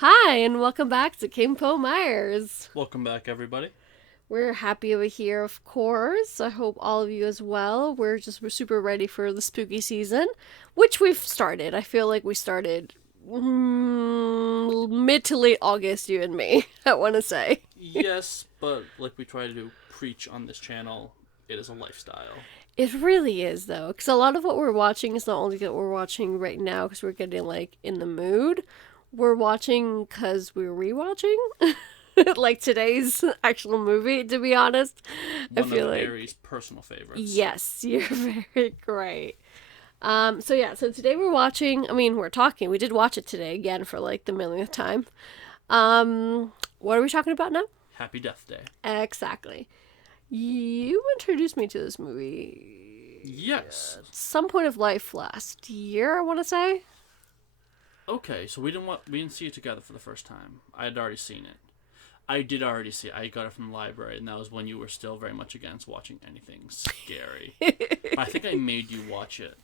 Hi, and welcome back to Kimpo Myers. Welcome back, everybody. We're happy over here, of course. I hope all of you as well. We're super ready for the spooky season, which we've started. I feel like we started mid to late August, you and me, I want to say. Yes, but like we try to preach on this channel, it is a lifestyle. It really is, though, because a lot of what we're watching is not only that we're watching right now because we're getting, like, in the mood, we're watching because we're rewatching. Like today's actual movie, to be honest. I One feel of like Aries' personal favorites. yes, you're very great. So today we're watching. I mean, we're talking. We did watch it today again for like the millionth time. What are we talking about now? Happy Death Day. Exactly. You introduced me to this movie Yes. at some point of life last year. I want to say. Okay, so we didn't see it together for the first time. I had already seen it. I did already see it. I got it from the library, and that was when you were still very much against watching anything scary. I think I made you watch it,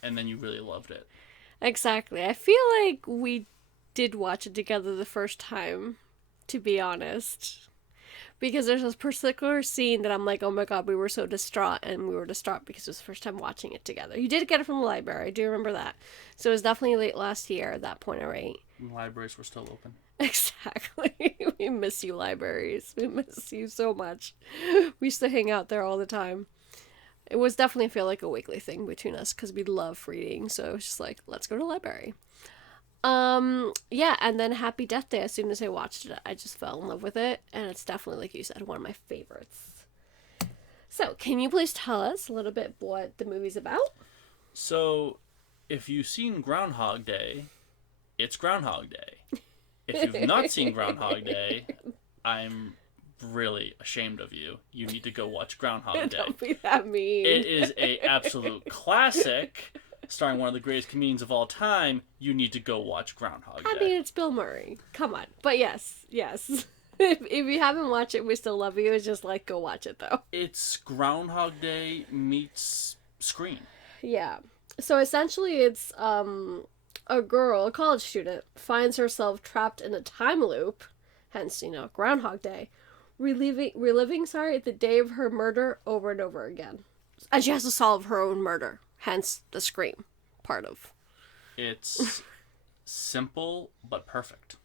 and then you really loved it. Exactly. I feel like we did watch it together the first time. To be honest. Because there's this particular scene that I'm like, oh my god, we were so distraught, and we were distraught because it was the first time watching it together. You did get it from the library, I do remember that. So it was definitely late last year at that point, alright? The libraries were still open. Exactly. We miss you, libraries. We miss you so much. We used to hang out there all the time. It was definitely feel like a weekly thing between us because we love reading, so it was just like, let's go to the library. Yeah, and then Happy Death Day, as soon as I watched it, I just fell in love with it, and it's definitely, like you said, one of my favorites. So, can you please tell us a little bit what the movie's about? So, if you've seen Groundhog Day, it's Groundhog Day. If you've not seen Groundhog Day, I'm really ashamed of you. You need to go watch Groundhog Day. Don't be that mean. It is a absolute classic, starring one of the greatest comedians of all time. You need to go watch Groundhog Day. I mean, it's Bill Murray. Come on. But yes. If you haven't watched it, we still love you. It's just like, go watch it, though. It's Groundhog Day meets Scream. Yeah. So essentially, it's a girl, a college student, finds herself trapped in a time loop, hence, Groundhog Day, reliving, the day of her murder over and over again. And she has to solve her own murder, hence the scream part of. It's simple but perfect.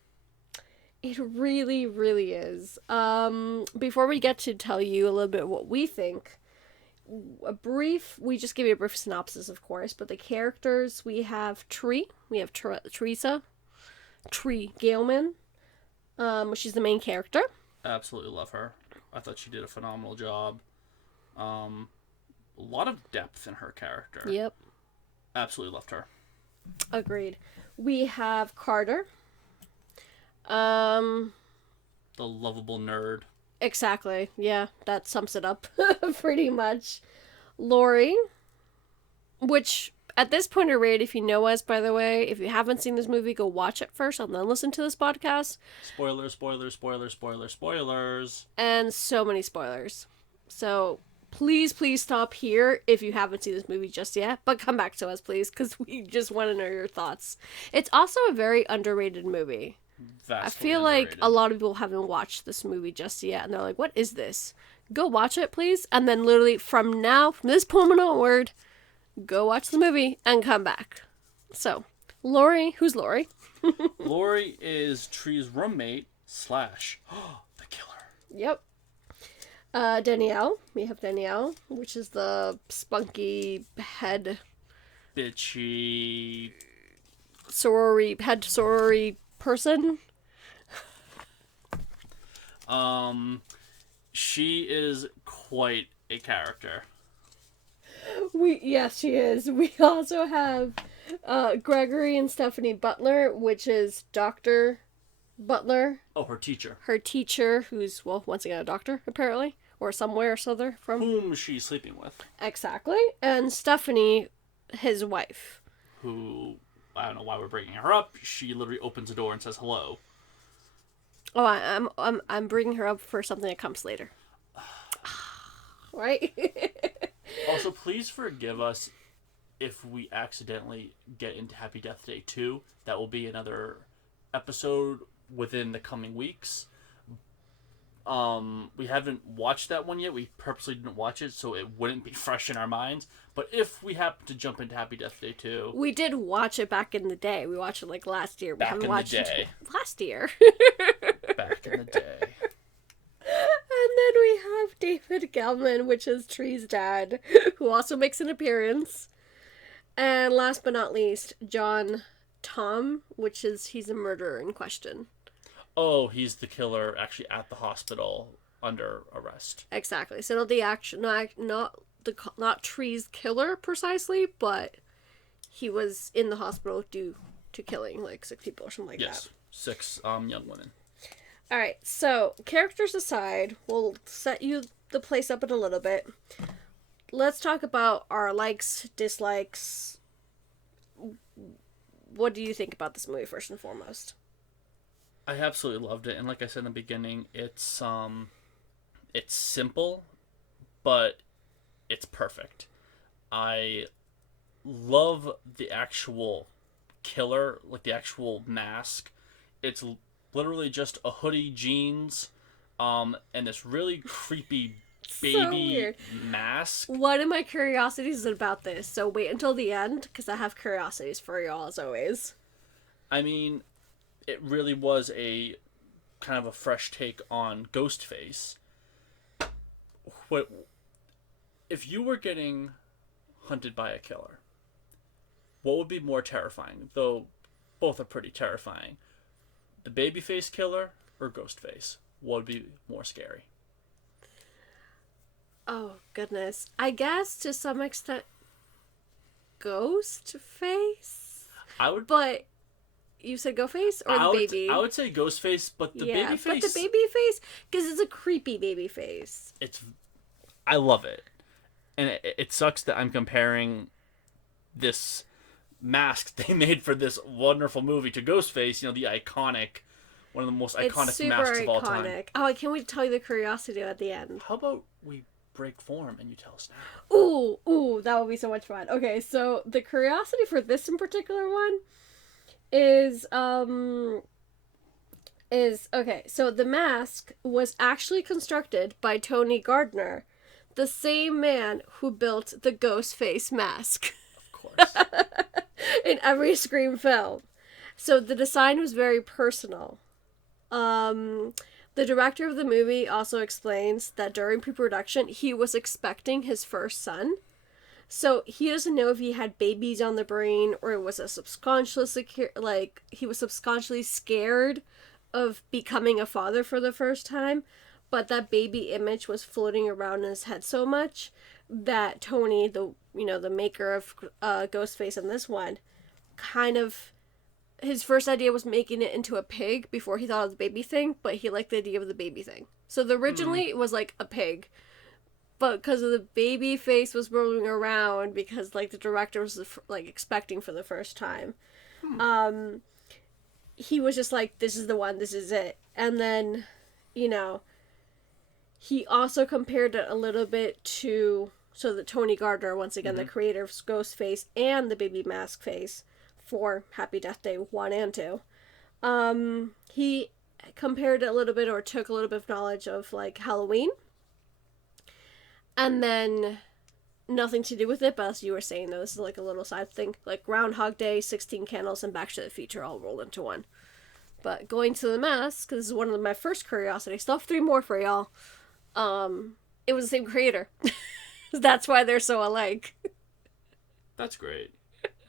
It really, really is. Before we get to tell you a little bit what we think, we just give you a brief synopsis, of course, but the characters, we have Teresa, Tree Galeman, she's the main character. Absolutely love her. I thought she did a phenomenal job. A lot of depth in her character. Yep. Absolutely loved her. Agreed. We have Carter. The lovable nerd. Exactly. Yeah, that sums it up pretty much. Lori, which at this point are rated, if you know us, by the way, if you haven't seen this movie, go watch it first and then listen to this podcast. Spoilers, spoilers, spoilers, spoilers, spoilers. And so many spoilers. So please stop here if you haven't seen this movie just yet, but come back to us, please, because we just want to know your thoughts. It's also a very underrated movie. Vastly I feel underrated. like a lot of people haven't watched this movie just yet, and they're like, what is this? Go watch it, please. And then literally from this moment onward, go watch the movie and come back. So, Lori, who's Lori? Lori is Tree's roommate / the killer. Yep. Danielle. We have Danielle, which is the spunky head Bitchy. sorority person. She is quite a character. Yes, she is. We also have Gregory and Stephanie Butler, which is Dr. Butler. Oh, her teacher. Her teacher, who's, well, once again a doctor, apparently. Or somewhere or other from. Whom she's sleeping with. Exactly. And Stephanie, his wife. Who, I don't know why we're bringing her up. She literally opens the door and says hello. Oh, I'm bringing her up for something that comes later. Right? Also, please forgive us if we accidentally get into Happy Death Day 2. That will be another episode within the coming weeks. We haven't watched that one yet. We purposely didn't watch it so it wouldn't be fresh in our minds. But if we happen to jump into Happy Death Day 2... We did watch it back in the day. We watched it like last year. We Back haven't in watched the day. it last year. Back in the day. And then we have David Gelman, which is Tree's dad, who also makes an appearance. And last but not least, John Tom, which is he's a murderer in question. Oh, he's the killer actually at the hospital under arrest. Exactly. So not the action, not Tree's killer precisely, but he was in the hospital due to killing like 6 people or something like that. Yes, 6 young women. All right. So characters aside, we'll set the place up in a little bit. Let's talk about our likes, dislikes. What do you think about this movie first and foremost? I absolutely loved it, and like I said in the beginning, it's simple, but it's perfect. I love the actual killer, like the actual mask. It's literally just a hoodie, jeans, and this really creepy baby mask. One of my curiosities about this, so wait until the end, because I have curiosities for y'all as always. I mean, it really was a kind of a fresh take on Ghostface. What if you were getting hunted by a killer? What would be more terrifying? Though both are pretty terrifying. The babyface killer or Ghostface? What would be more scary? Oh, goodness. I guess to some extent Ghostface? But you said Ghostface or the baby? I would say Ghostface, but the babyface... but the babyface, because it's a creepy babyface. I love it. And it sucks that I'm comparing this mask they made for this wonderful movie to Ghostface, the iconic, one of the most iconic masks of all time. Oh, I can't wait to tell you the curiosity at the end. How about we break form and you tell us now? Ooh, that would be so much fun. Okay, so the curiosity for this in particular one is okay, so the mask was actually constructed by Tony Gardner, the same man who built the Ghostface mask. Of course. In every Scream film. So the design was very personal. The director of the movie also explains that during pre-production, he was expecting his first son. So he doesn't know if he had babies on the brain or it was a he was subconsciously scared of becoming a father for the first time. But that baby image was floating around in his head so much that Tony, the maker of Ghostface in this one, kind of, his first idea was making it into a pig before he thought of the baby thing, but he liked the idea of the baby thing. So originally it was like a pig, but because of the baby face was rolling around, because like the director was like expecting for the first time, he was just like, this is the one, this is it. And then, he also compared it a little bit to, so that Tony Gardner, once again, the creator of Ghostface and the baby mask face for Happy Death Day 1 and 2, he compared it a little bit, or took a little bit of knowledge of like Halloween, and then nothing to do with it, but as you were saying though, this is like a little side thing, like Groundhog Day, 16 Candles, and Back to the Future all rolled into one. But going to the mask, because this is one of my first curiosities, still have 3 more for y'all. It was the same creator. That's why they're so alike. That's great.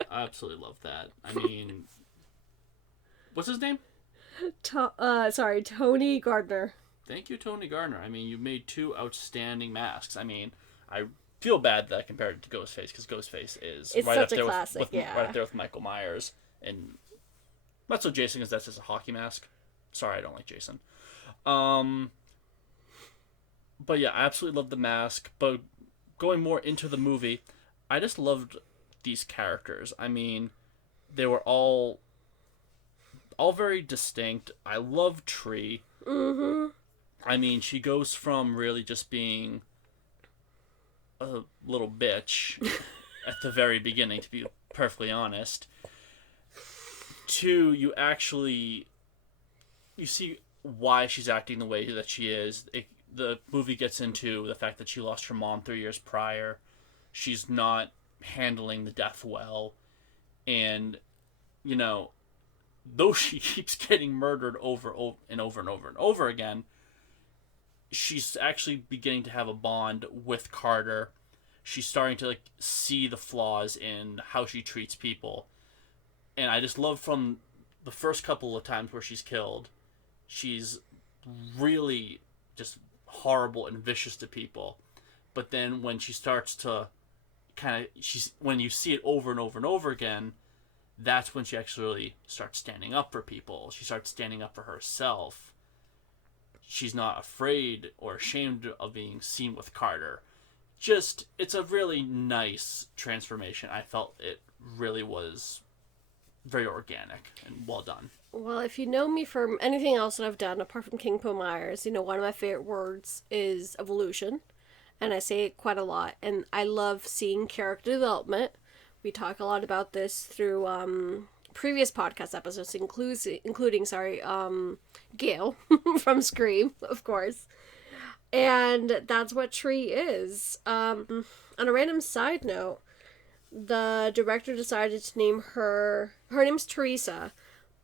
I absolutely love that. I mean, what's his name? Tony Gardner. Thank you, Tony Gardner. I mean, you made 2 outstanding masks. I mean, I feel bad that I compared it to Ghostface, because Ghostface is it's right such up there a classic, right up there with Michael Myers, and not so Jason, because that's just a hockey mask. Sorry, I don't like Jason. But yeah, I absolutely love the mask. But going more into the movie, I just loved these characters. I mean, they were all very distinct. I love Tree. Mm-hmm. I mean, she goes from really just being a little bitch at the very beginning, to be perfectly honest, to you actually you see why she's acting the way that she is. The movie gets into the fact that she lost her mom 3 years prior. She's not handling the death well, and you know, though she keeps getting murdered and over and over and over again, she's actually beginning to have a bond with Carter. She's starting to like see the flaws in how she treats people, and I just love from the first couple of times where she's killed, she's really just horrible and vicious to people. But then when she starts to when you see it over and over and over again, that's when she actually starts standing up for people. She starts standing up for herself. She's not afraid or ashamed of being seen with Carter. Just, it's a really nice transformation. I felt it really was very organic and well done. Well, if you know me from anything else that I've done apart from King Po Myers, one of my favorite words is evolution, and I say it quite a lot. And I love seeing character development. We talk a lot about this through previous podcast episodes, including Gail from Scream, of course. And that's what Tree is. On a random side note, the director decided to name her name's Teresa,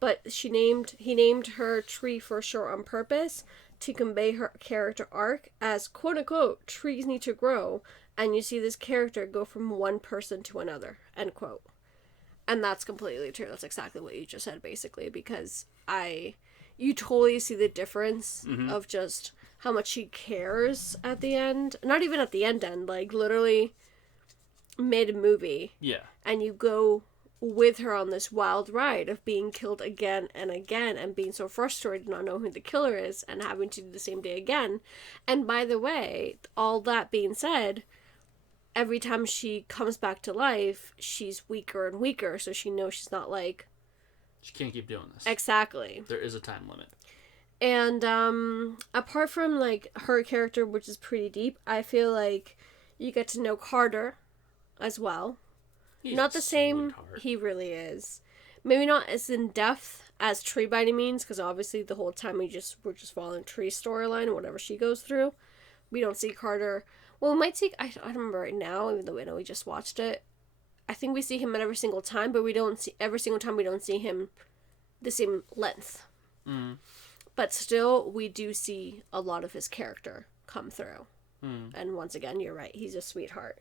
but he named her Tree for short on purpose to convey her character arc as quote unquote trees need to grow, and you see this character go from one person to another, end quote. And that's completely true. That's exactly what you just said, basically, because you totally see the difference of just how much she cares at the end. Not even at the end, like literally mid-movie. Yeah. And you go with her on this wild ride of being killed again and again and being so frustrated not knowing who the killer is and having to do the same day again. And by the way, all that being said, every time she comes back to life, she's weaker and weaker, so she knows she's not like... She can't keep doing this. Exactly. There is a time limit. And apart from like her character, which is pretty deep, I feel like you get to know Carter as well. He's not the same. sweetheart. He really is. Maybe not as in depth as Tree by any means, because obviously the whole time we're just following Tree's storyline and whatever she goes through. We don't see Carter. Well, we might see. I don't remember right now, even though I know we just watched it. I think we see him at every single time, but we don't see every single time. We don't see him the same length. Mm. But still, we do see a lot of his character come through. And once again, you're right. He's a sweetheart.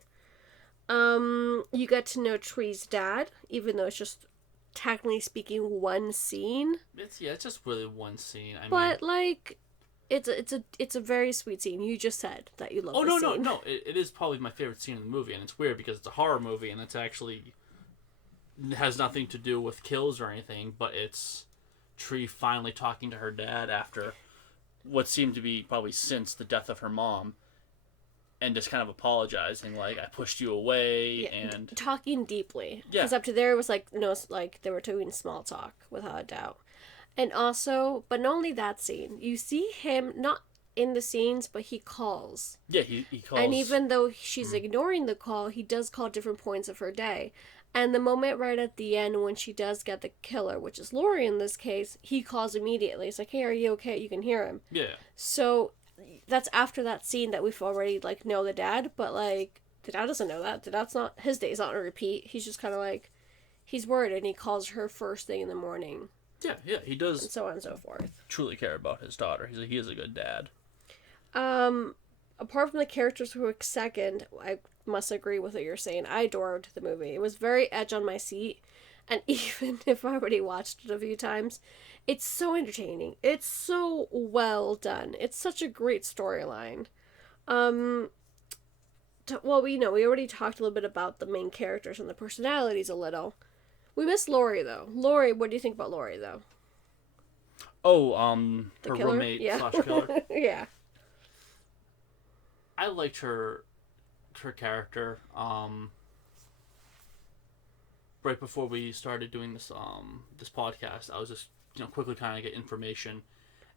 You get to know Tree's dad, even though it's just, technically speaking, one scene. It's just really one scene. But like, it's a very sweet scene. You just said that you love. Oh, the no. scene. It is probably my favorite scene in the movie, and it's weird because it's a horror movie, and it's actually has nothing to do with kills or anything, but it's Tree finally talking to her dad after what seemed to be probably since the death of her mom, and just kind of apologizing, like, I pushed you away, and... Talking deeply. Yeah. Because up to there, it was like, no, like, they were doing small talk, without a doubt. And also, but not only that scene, you see him, not in the scenes, but he calls. Yeah, he calls... And even though she's ignoring the call, he does call different points of her day. And the moment right at the end when she does get the killer, which is Laurie in this case, he calls immediately. It's like, hey, are you okay? You can hear him. Yeah. So that's after that scene that we've already, like, know the dad, but, like, the dad doesn't know that. The dad's not, his day's not on repeat. He's just kind of like, he's worried, and he calls her first thing in the morning. Yeah, he does. And so on and so forth. Truly care about his daughter. He is a good dad. Apart from the characters for a second, I must agree with what you're saying. I adored the movie. It was very edge on my seat, and even if I already watched it a few times, it's so entertaining. It's so well done. It's such a great storyline. Well, we already talked a little bit about the main characters and the personalities a little. We missed Laurie, though. Laurie, what do you think about Laurie, though? Oh, her killer? roommate Yeah. / killer. Yeah. I liked her character. Right before we started doing this this podcast, I was just quickly kind of get information,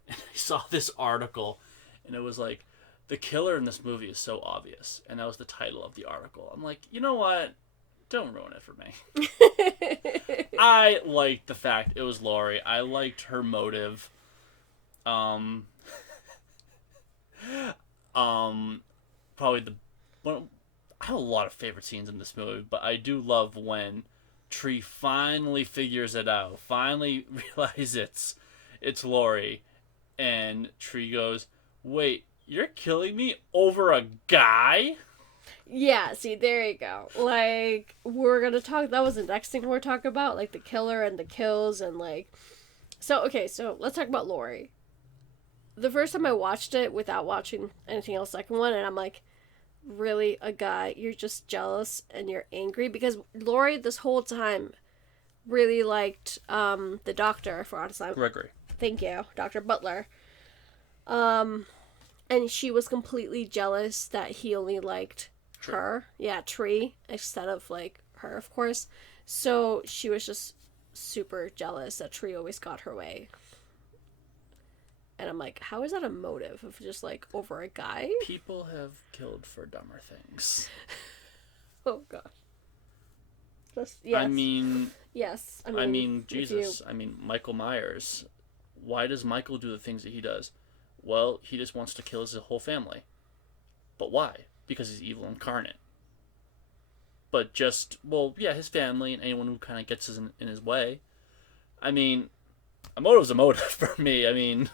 and I saw this article, and it was like, the killer in this movie is so obvious, and that was the title of the article. I'm like, you know what? Don't ruin it for me. I liked the fact it was Laurie. I liked her motive. Um, um, probably the one. I have a lot of favorite scenes in this movie, but I do love when Tree finally figures it out, finally realizes it's Lori, and Tree goes, "Wait, you're killing me over a guy?" Yeah, see, there you go. Like, we're gonna talk. That was the next thing we're talking about, like the killer and the kills, and like. So, okay, so let's talk about Lori. The first time I watched it without watching anything else, second one, and I'm like, really, a guy? You're just jealous and you're angry? Because Lori, this whole time, really liked the doctor for honest time. Gregory. Thank you, Dr. Butler. Um, and she was completely jealous that he only liked her. Yeah, Tree, instead of like her, of course. So she was just super jealous that Tree always got her way. And I'm like, how is that a motive of just like over a guy? People have killed for dumber things. Oh gosh. Just, yes. I mean, yes. I mean, Jesus. I mean, Michael Myers. Why does Michael do the things that he does? Well, he just wants to kill his whole family. But why? Because he's evil incarnate. But just, well, yeah, his family and anyone who kind of gets in his way. I mean, a motive's a motive for me. I mean,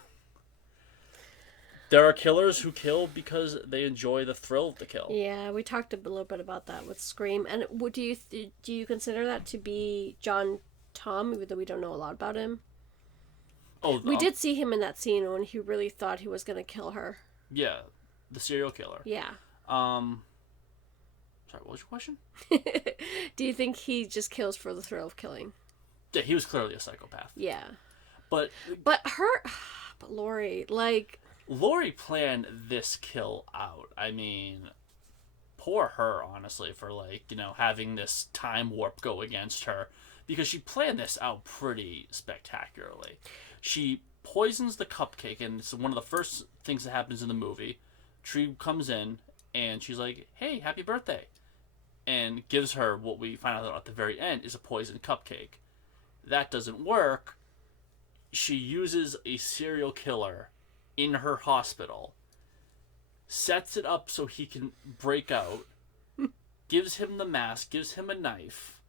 there are killers who kill because they enjoy the thrill of the kill. Yeah, we talked a little bit about that with Scream. And what do you consider that to be John Tom, even though we don't know a lot about him? Oh, we did see him in that scene when he really thought he was gonna kill her. Yeah, the serial killer. Yeah. Sorry, what was your question? Do you think he just kills for the thrill of killing? Yeah, he was clearly a psychopath. Yeah. But Lori, like... Lori planned this kill out. I mean, poor her, honestly, for, like, you know, having this time warp go against her. Because she planned this out pretty spectacularly. She poisons the cupcake, and it's one of the first things that happens in the movie. Tree comes in, and she's like, "Hey, happy birthday." And gives her what we find out at the very end is a poisoned cupcake. That doesn't work. She uses a serial killer in her hospital, sets it up so he can break out, gives him the mask, gives him a knife,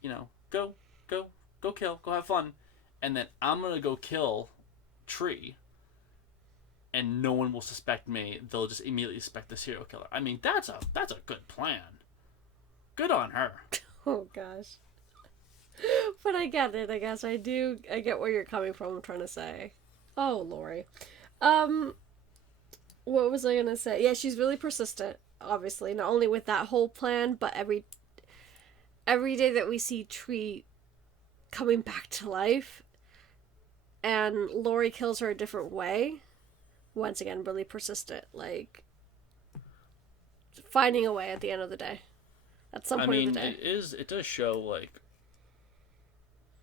you know, go kill, go have fun, and then I'm gonna go kill Tree, and no one will suspect me. They'll just immediately suspect the serial killer. I mean, that's a good plan. Good on her. Oh gosh. But I get it, I guess. I get where you're coming from, I'm trying to say. Oh, Lori. What was I gonna say? Yeah, she's really persistent, obviously. Not only with that whole plan, but every day that we see Tree coming back to life, and Lori kills her a different way. Once again, really persistent. Like, finding a way at the end of the day. At some point of the day. It does show, like,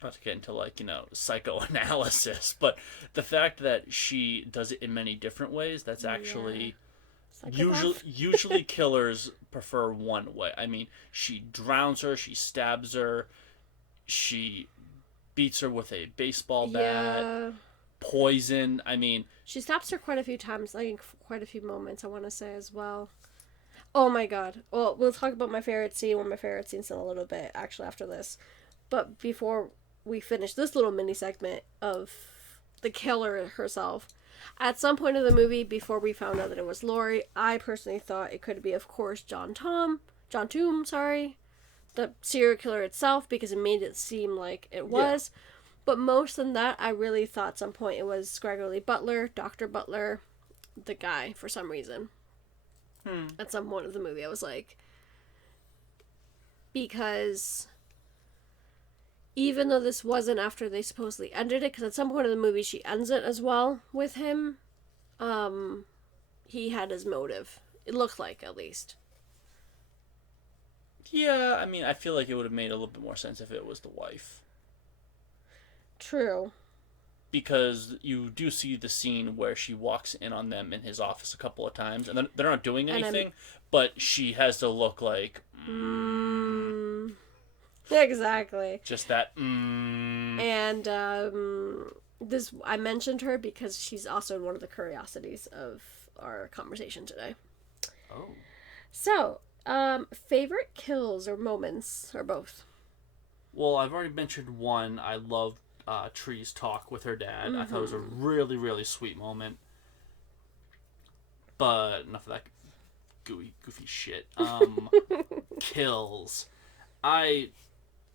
not to get into, like, you know, psychoanalysis, but the fact that she does it in many different ways, that's actually... Yeah. Usually killers prefer one way. I mean, she drowns her, she stabs her, she beats her with a baseball bat, poison. I mean... She stabs her quite a few times, like, quite a few moments, I want to say, as well. Oh my god. Well, we'll talk about my favorite scene, one of my favorite scenes in a little bit, actually, after this. But before we finish this little mini segment of the killer herself, at some point in the movie, before we found out that it was Lori, I personally thought it could be, of course, John Toom, the serial killer itself, because it made it seem like it was. Yeah. But most than that, I really thought at some point it was Gregory Butler, Dr. Butler, the guy, for some reason. At some point of the movie, I was like... Because... Even though this wasn't after they supposedly ended it, because at some point in the movie she ends it as well with him, he had his motive. It looked like, at least. Yeah, I mean, I feel like it would have made a little bit more sense if it was the wife. True. Because you do see the scene where she walks in on them in his office a couple of times, and they're not doing anything, but she has to look like... Exactly. Just that... And, I mentioned her because she's also one of the curiosities of our conversation today. Oh. So, favorite kills or moments, or both? Well, I've already mentioned one. I loved Tree's talk with her dad. I thought it was a really, really sweet moment. But enough of that goofy shit. Kills. I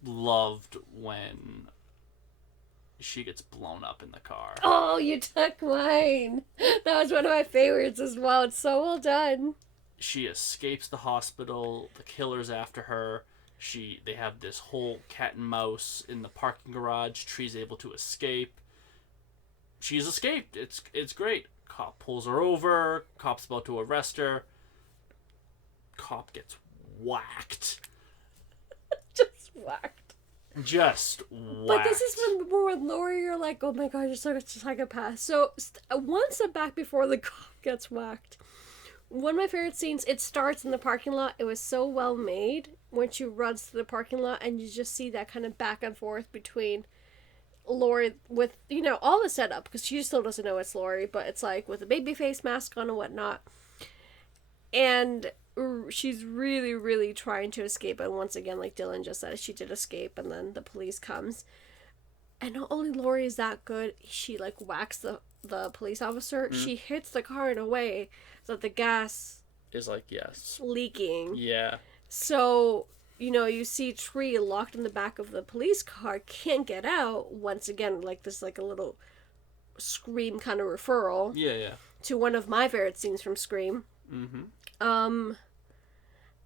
loved when she gets blown up in the car. Oh, you took mine. That was one of my favorites as well. It's so well done. She escapes the hospital. The killer's after her. They have this whole cat and mouse in the parking garage. Tree's able to escape. She's escaped. It's great. Cop pulls her over. Cop's about to arrest her. Cop gets whacked. Just whacked. Just whacked. But this is when with Lori, you're like, oh my god, you're such a psychopath. So, one step back before the cop gets whacked. One of my favorite scenes, it starts in the parking lot. It was so well made when she runs to the parking lot and you just see that kind of back and forth between Lori with, all the setup, because she still doesn't know it's Lori, but it's like with a baby face mask on and whatnot. And she's really, really trying to escape. And once again, like Dylan just said, she did escape, and then the police comes. And not only Lori is that good, she like whacks the police officer. She hits the car in a way that the gas is like, yes, leaking. Yeah. So, you see Tree locked in the back of the police car, can't get out. Once again, like this, like a little Scream kind of referral. Yeah. To one of my favorite scenes from Scream. Mm-hmm.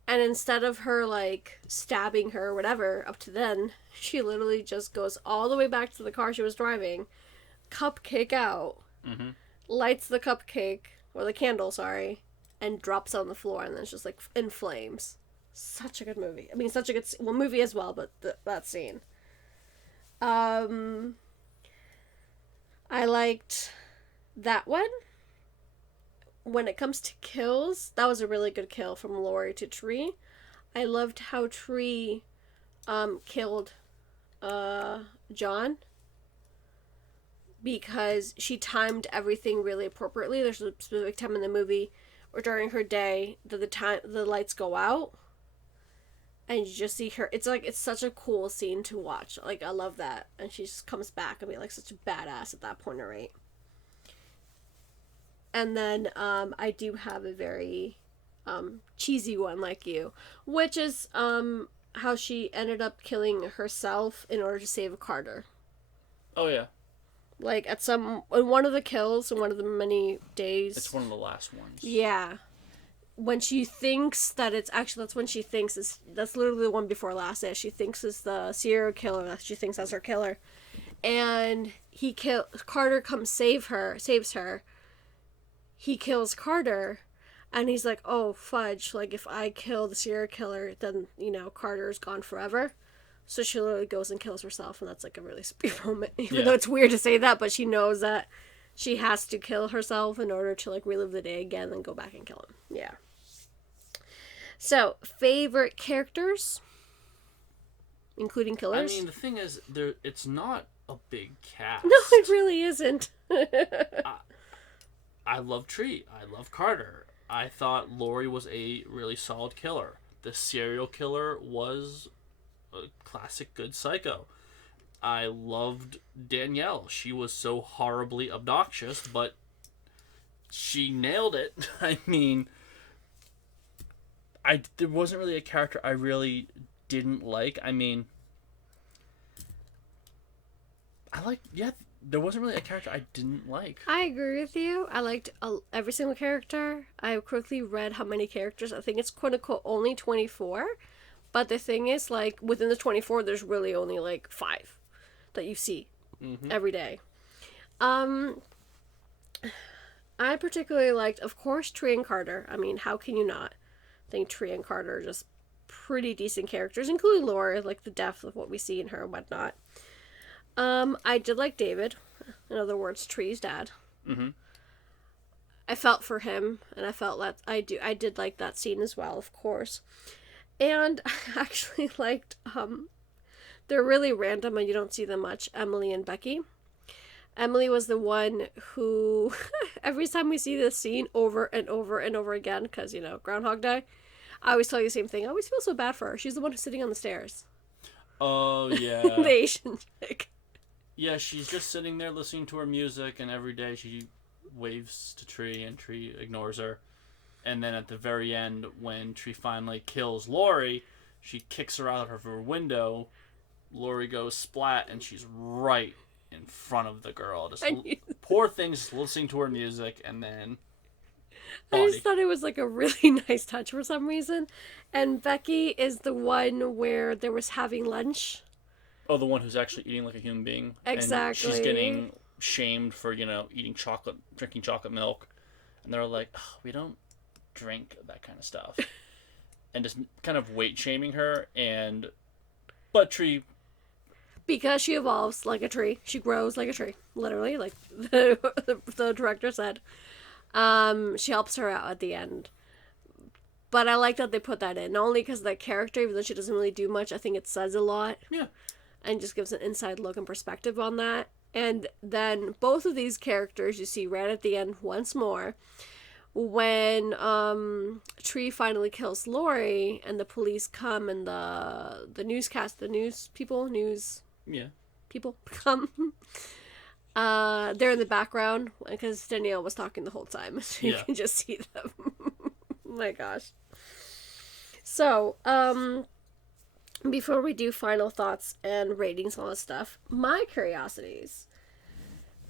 And instead of her, like, stabbing her or whatever, up to then, she literally just goes all the way back to the car she was driving, cupcake out, lights the cupcake, or the candle, sorry, and drops it on the floor, and then it's just, like, in flames. Such a good movie. I mean, such a good, movie as well, but that scene. I liked that one. When it comes to kills, that was a really good kill from Lori to Tree. I loved how Tree killed John, because she timed everything really appropriately. There's a specific time in the movie or during her day that the lights go out and you just see her. It's such a cool scene to watch. Like, I love that. And she just comes back and be like such a badass at that point, right? And then I do have a very cheesy one like you, which is how she ended up killing herself in order to save Carter. Oh, yeah. Like, in one of the kills, in one of the many days. It's one of the last ones. Yeah. When she thinks that that's when she thinks that's literally the one before last day. She thinks is the serial killer. She thinks that's her killer. And Carter comes saves her. He kills Carter, and he's like, oh, fudge, like, if I kill the serial killer, then, Carter's gone forever. So she literally goes and kills herself, and that's, like, a really sweet moment, even though it's weird to say that, but she knows that she has to kill herself in order to, like, relive the day again and go back and kill him. Yeah. So, favorite characters? Including killers? I mean, the thing is, it's not a big cast. No, it really isn't. I love Tree. I love Carter. I thought Lori was a really solid killer. The serial killer was a classic good psycho. I loved Danielle. She was so horribly obnoxious, but she nailed it. I mean, there wasn't really a character I really didn't like. I mean, there wasn't really a character I didn't like. I agree with you. I liked every single character. I quickly read how many characters. I think it's quote-unquote only 24. But the thing is, like, within the 24, there's really only, like, 5 that you see every day. I particularly liked, of course, Tree and Carter. I mean, how can you not? I think Tree and Carter are just pretty decent characters, including Laura, like the depth of what we see in her and whatnot. I did like David. In other words, Tree's dad. I felt for him, and I felt that I did like that scene as well, of course. And I actually liked, they're really random and you don't see them much, Emily and Becky. Emily was the one who, every time we see this scene over and over and over again, because, Groundhog Day, I always tell you the same thing. I always feel so bad for her. She's the one who's sitting on the stairs. Oh, The yeah. Asian chick. Yeah, she's just sitting there listening to her music, and every day she waves to Tree, and Tree ignores her. And then at the very end, when Tree finally kills Lori, she kicks her out of her window. Lori goes splat, and she's right in front of the girl. Just poor thing's listening to her music, and then I body. just thought it was like a really nice touch for some reason. And Becky is the one where there was having lunch. Oh, the one who's actually eating like a human being. Exactly. And she's getting shamed for, eating chocolate, drinking chocolate milk. And they're like, oh, we don't drink that kind of stuff. And just kind of weight shaming her. But Tree. Because she evolves like a tree. She grows like a tree. Literally, like the director said. She helps her out at the end. But I like that they put that in. Not only because of that character, even though she doesn't really do much, I think it says a lot. Yeah. And just gives an inside look and perspective on that. And then both of these characters you see right at the end once more. When Tree finally kills Lori and the police come and the newscast, the news people come. They're in the background because Danielle was talking the whole time. So you can just see them. Oh my gosh. So, before we do final thoughts and ratings and all that stuff, my curiosities.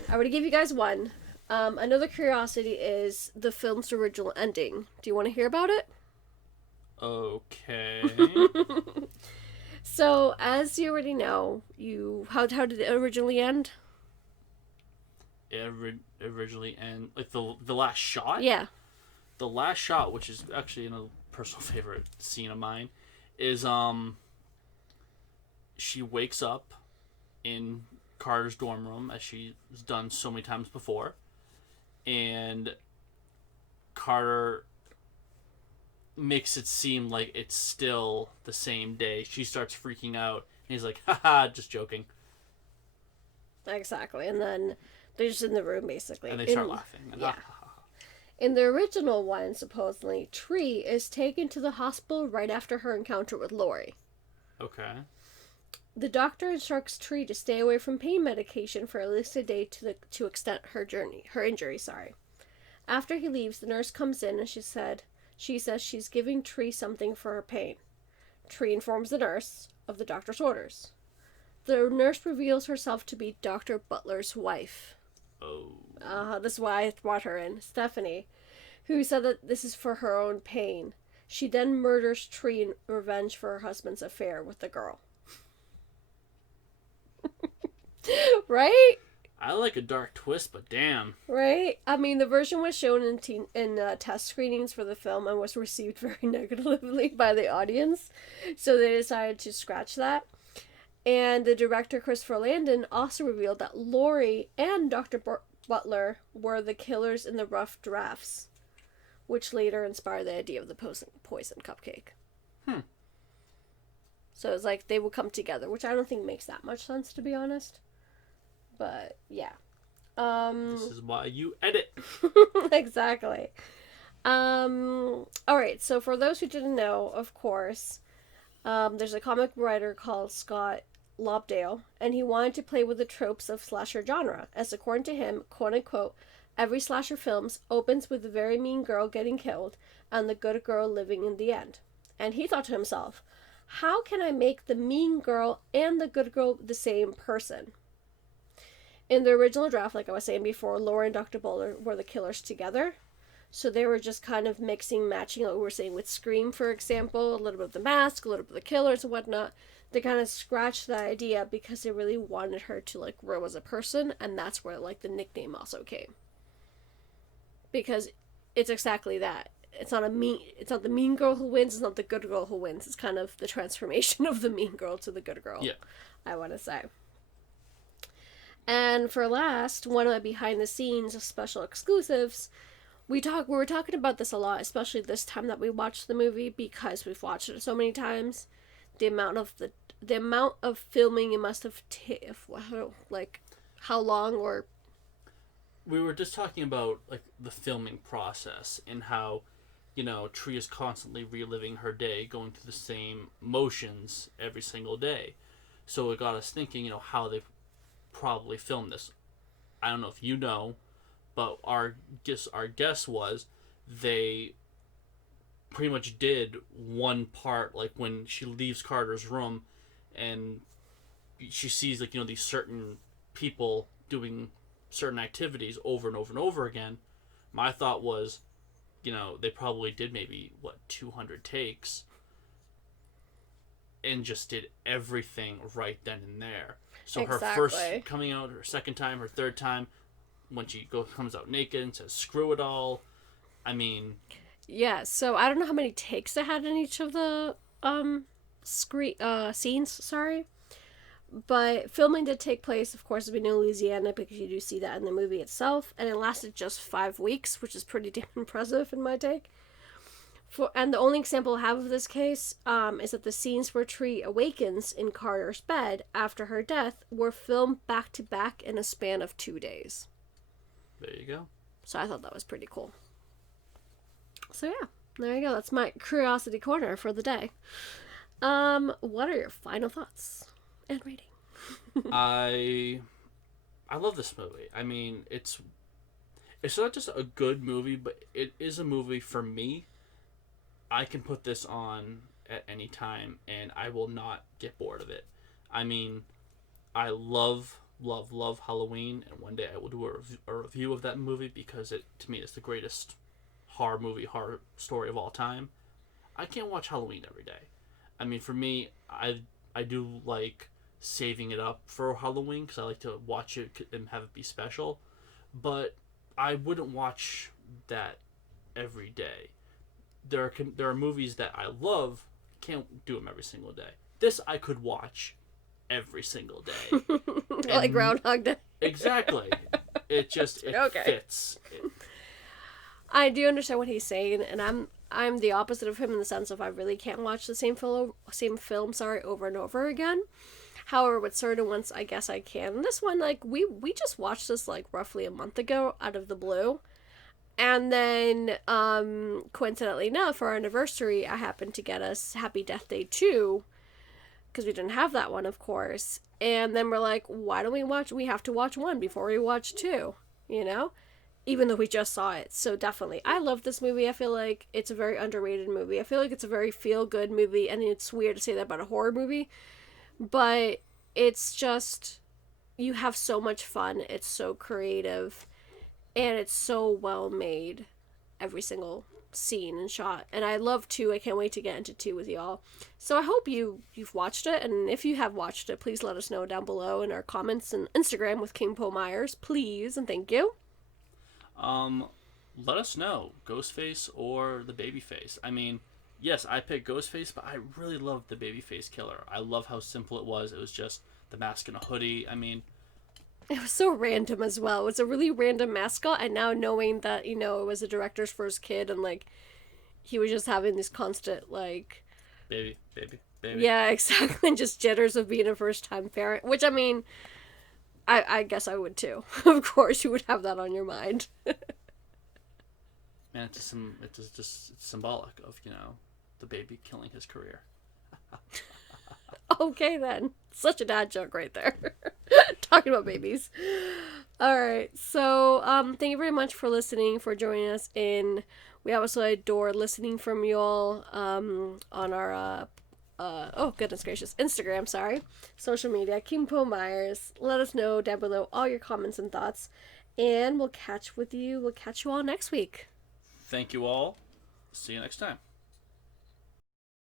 I would give you guys one. Another curiosity is the film's original ending. Do you want to hear about it? Okay. So, as you already know, how did it originally end? It originally end like the last shot. Yeah. The last shot, which is actually a personal favorite scene of mine, is she wakes up in Carter's dorm room as she's done so many times before, and Carter makes it seem like it's still the same day. She starts freaking out, and he's like, haha, just joking. Exactly. And then they're just in the room, basically. And they start laughing. And yeah. In the original one, supposedly, Tree is taken to the hospital right after her encounter with Lori. Okay. The doctor instructs Tree to stay away from pain medication for at least a day to extend her injury. After he leaves, the nurse comes in and she says she's giving Tree something for her pain. Tree informs the nurse of the doctor's orders. The nurse reveals herself to be Dr. Butler's wife. Oh. This is why I brought her in, Stephanie, who said that this is for her own pain. She then murders Tree in revenge for her husband's affair with the girl. Right? I like a dark twist, but damn. Right? I mean, the version was shown in test screenings for the film and was received very negatively by the audience, so they decided to scratch that. And the director, Christopher Landon, also revealed that Lori and Dr. Butler were the killers in the rough drafts, which later inspired the idea of the poison cupcake. So it's like they will come together, which I don't think makes that much sense, to be honest. But, yeah. This is why you edit. Exactly. Alright, so for those who didn't know, of course, there's a comic writer called Scott Lobdell, and he wanted to play with the tropes of slasher genre, as according to him, quote-unquote, every slasher films opens with the very mean girl getting killed and the good girl living in the end. And he thought to himself, how can I make the mean girl and the good girl the same person? In the original draft, like I was saying before, Laura and Dr. Butler were the killers together. So they were just kind of mixing, matching, like we were saying with Scream, for example, a little bit of the mask, a little bit of the killers and whatnot. They kind of scratched that idea because they really wanted her to, like, grow as a person, and that's where, like, the nickname also came. Because it's exactly that. It's not the mean girl who wins, it's not the good girl who wins. It's kind of the transformation of the mean girl to the good girl. Yeah. I want to say. And for last, one of my behind the scenes special exclusives, we were talking about this a lot, especially this time that we watched the movie, because we've watched it so many times. The amount of filming it must have like how long or we were just talking about like the filming process and how, Tree is constantly reliving her day, going through the same motions every single day. So it got us thinking, how they probably filmed this. I don't know if you know, but our guess was they pretty much did one part, like when she leaves Carter's room and she sees, like, these certain people doing certain activities over and over and over again. My thought was, they probably did maybe 200 takes and just did everything right then and there. So her first Exactly. coming out, her second time, her third time, when she comes out naked and says screw it all. I mean, Yeah, so I don't know how many takes they had in each of the scenes, sorry. But filming did take place, of course, in Louisiana, because you do see that in the movie itself, and it lasted just 5 weeks, which is pretty damn impressive in my take. And the only example I have of this case is that the scenes where Tree awakens in Carter's bed after her death were filmed back to back in a span of 2 days. there you go. So I thought that was pretty cool. So yeah, there you go. That's my curiosity corner for the day. What are your final thoughts and rating? I I love this movie. I mean, it's not just a good movie, but it is a movie for me. I can put this on at any time and I will not get bored of it. I mean, I love, love, love Halloween, and one day I will do a review of that movie because it, to me, is the greatest horror story of all time. I can't watch Halloween every day. I mean, for me, I do like saving it up for Halloween because I like to watch it and have it be special, but I wouldn't watch that every day. There are movies that I love, can't do them every single day. This I could watch every single day. Like And Groundhog Day. exactly. It Okay. fits. I do understand what he's saying, and I'm the opposite of him in the sense of I really can't watch the same film, sorry, over and over again. However, with certain ones, I guess I can. This one, like we just watched this like roughly a month ago out of the blue, and then coincidentally enough, for our anniversary, I happened to get us Happy Death Day 2 because we didn't have that one, of course. And then we're like, why don't we watch? We have to watch one before we watch two, you know? Even though we just saw it. So definitely, I love this movie. I feel like it's a very underrated movie. I feel like it's a very feel-good movie, and it's weird to say that about a horror movie, but it's just, you have so much fun. It's so creative, and it's so well made. Every single scene and shot, and I love two. I can't wait to get into two with y'all. So I hope you've watched it, and if you have watched it, please let us know down below in our comments and Instagram with King Po Myers, please, and thank you. Um, Let us know, Ghostface or the Babyface. I mean, yes, I picked Ghostface, but I really loved the Babyface killer. I love how simple it was. It was just the mask and a hoodie. I mean, It was so random as well. It was a really random mascot, and now knowing that, it was a director's first kid, and like he was just having this constant like, baby, baby, baby. yeah, exactly, just jitters of being a first time parent, which I mean, I guess I would too. Of course you would have that on your mind. Man, it's symbolic of, the baby killing his career. Okay then. Such a dad joke right there. Talking about babies. Alright, so thank you very much for listening, for joining us in. We obviously adore listening from y'all on our oh goodness gracious, Instagram, sorry. Social media, King Po Myers. Let us know down below all your comments and thoughts. And we'll catch you all next week. Thank you all. See you next time.